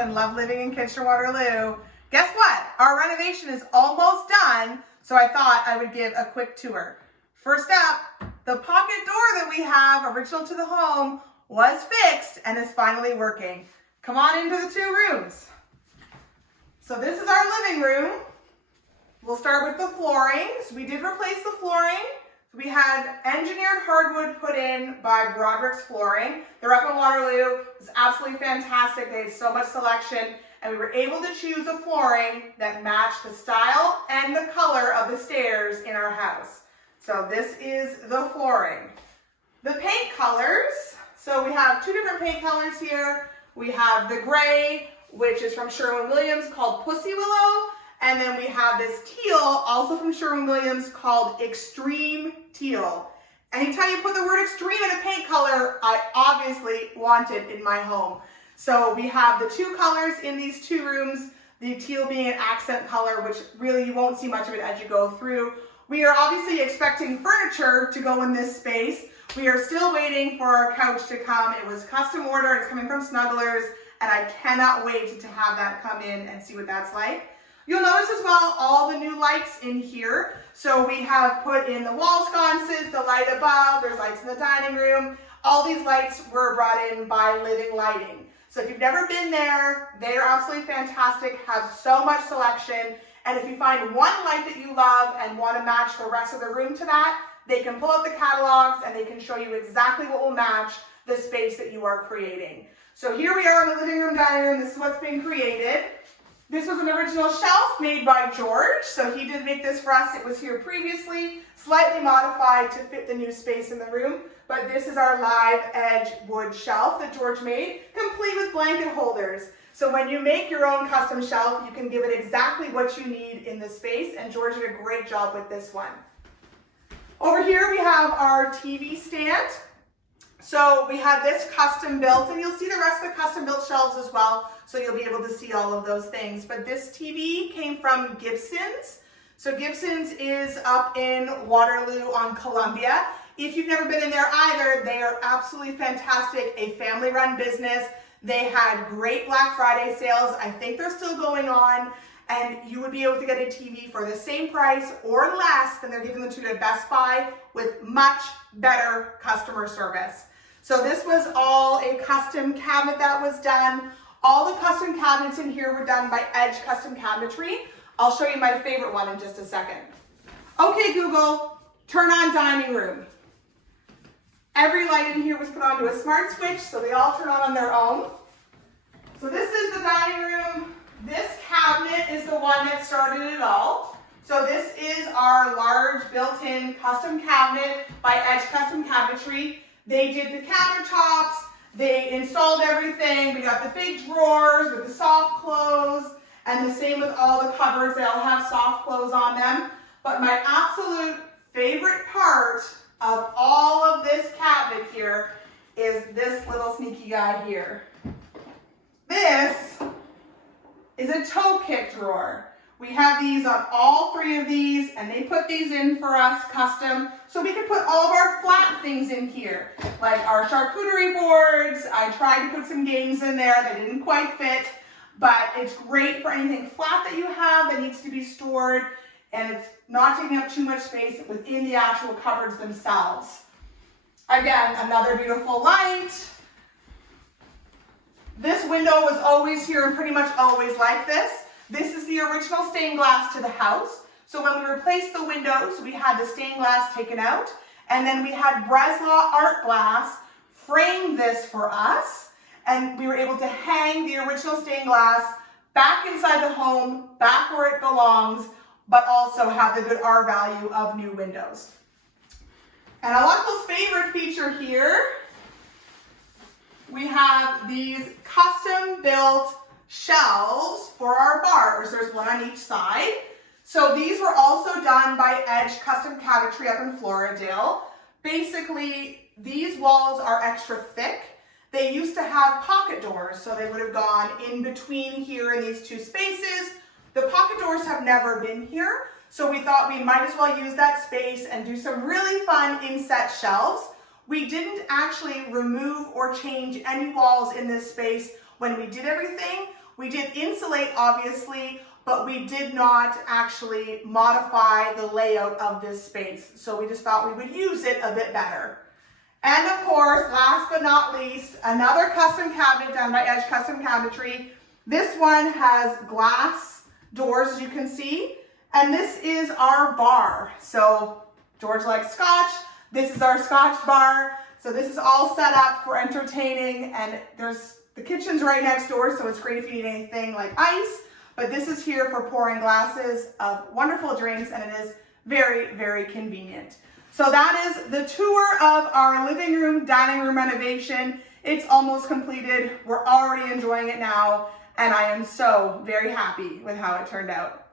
and love living in Kitchener, Waterloo. Guess what? Our renovation is almost done, so I thought I would give a quick tour. First up, the pocket door that we have, original to the home, was fixed and is finally working. Come on into the two rooms. So this is our living room. We'll start with the flooring. So we did replace the flooring. We had engineered hardwood put in by Brodrecht flooring. They're up in Waterloo. It was absolutely fantastic. They had so much selection, and we were able to choose a flooring that matched the style and the color of the stairs in our house. So this is the flooring. The paint colors. So we have two different paint colors here. We have the gray, which is from Sherwin-Williams, called Pussy Willow. And then we have this teal, also from Sherwin-Williams, called Extreme Teal. Anytime you put the word extreme in a paint color, I obviously want it in my home. So we have the two colors in these two rooms, the teal being an accent color, which really you won't see much of it as you go through. We are obviously expecting furniture to go in this space. We are still waiting for our couch to come. It was custom ordered, it's coming from Snugglers, and I cannot wait to have that come in and see what that's like. You'll notice as well all the new lights in here. So we have put in the wall sconces, the light above, there's lights in the dining room. All these lights were brought in by Living Lighting. So if you've never been there, they are absolutely fantastic, have so much selection. And if you find one light that you love and want to match the rest of the room to that, they can pull out the catalogs and they can show you exactly what will match the space that you are creating. So here we are in the living room, dining room. This is what's been created. This was an original shelf made by George, so he did make this for us. It was here previously, slightly modified to fit the new space in the room, but this is our live edge wood shelf that George made, complete with blanket holders. So when you make your own custom shelf, you can give it exactly what you need in the space, and George did a great job with this one. Over here we have our TV stand. So we had this custom built, and you'll see the rest of the custom built shelves as well, so you'll be able to see all of those things. But this TV came from Gibson's. So Gibson's is up in Waterloo on Columbia. If you've never been in there either, they are absolutely fantastic, a family-run business. They had great Black Friday sales. I think they're still going on, and you would be able to get a TV for the same price or less than they're giving them to you at Best Buy with much better customer service. So this was all a custom cabinet that was done. All the custom cabinets in here were done by Edge Custom Cabinetry. I'll show you my favorite one in just a second. Okay, Google, turn on dining room. Every light in here was put onto a smart switch, so they all turn on their own. So this is the dining room. This cabinet is the one that started it all. So this is our large built-in custom cabinet by Edge Custom Cabinetry. They did the countertops, they installed everything. We got the big drawers with the soft close, and the same with all the cupboards. They all have soft close on them. But my absolute favorite part of all of this cabinet here is this little sneaky guy here. This is a toe kick drawer. We have these on all three of these, and they put these in for us custom, so we can put all of our flat things in here, like our charcuterie boards. I tried to put some games in there, they didn't quite fit, but it's great for anything flat that you have that needs to be stored, and it's not taking up too much space within the actual cupboards themselves. Again, another beautiful light. This window was always here and pretty much always like this. This is the original stained glass to the house. So when we replaced the windows, we had the stained glass taken out, and then we had Breslau Art Glass frame this for us, and we were able to hang the original stained glass back inside the home, back where it belongs, but also have the good R value of new windows. And a lot of favorite feature here, we have these custom built shelves for our bars. There's one on each side. So these were also done by Edge Custom Cabinetry up in Floridale. Basically, these walls are extra thick. They used to have pocket doors, so they would have gone in between here in these two spaces. The pocket doors have never been here, so we thought we might as well use that space and do some really fun inset shelves. We didn't actually remove or change any walls in this space when we did everything. We did insulate, obviously, but we did not actually modify the layout of this space. So we just thought we would use it a bit better. And of course, last but not least, another custom cabinet done by Edge Custom Cabinetry. This one has glass doors, as you can see, and this is our bar. So George likes scotch. This is our scotch bar. So this is all set up for entertaining, and the kitchen's right next door, so it's great if you need anything like ice. But this is here for pouring glasses of wonderful drinks, and it is very, very convenient. So that is the tour of our living room, dining room renovation. It's almost completed. We're already enjoying it now, and I am so very happy with how it turned out.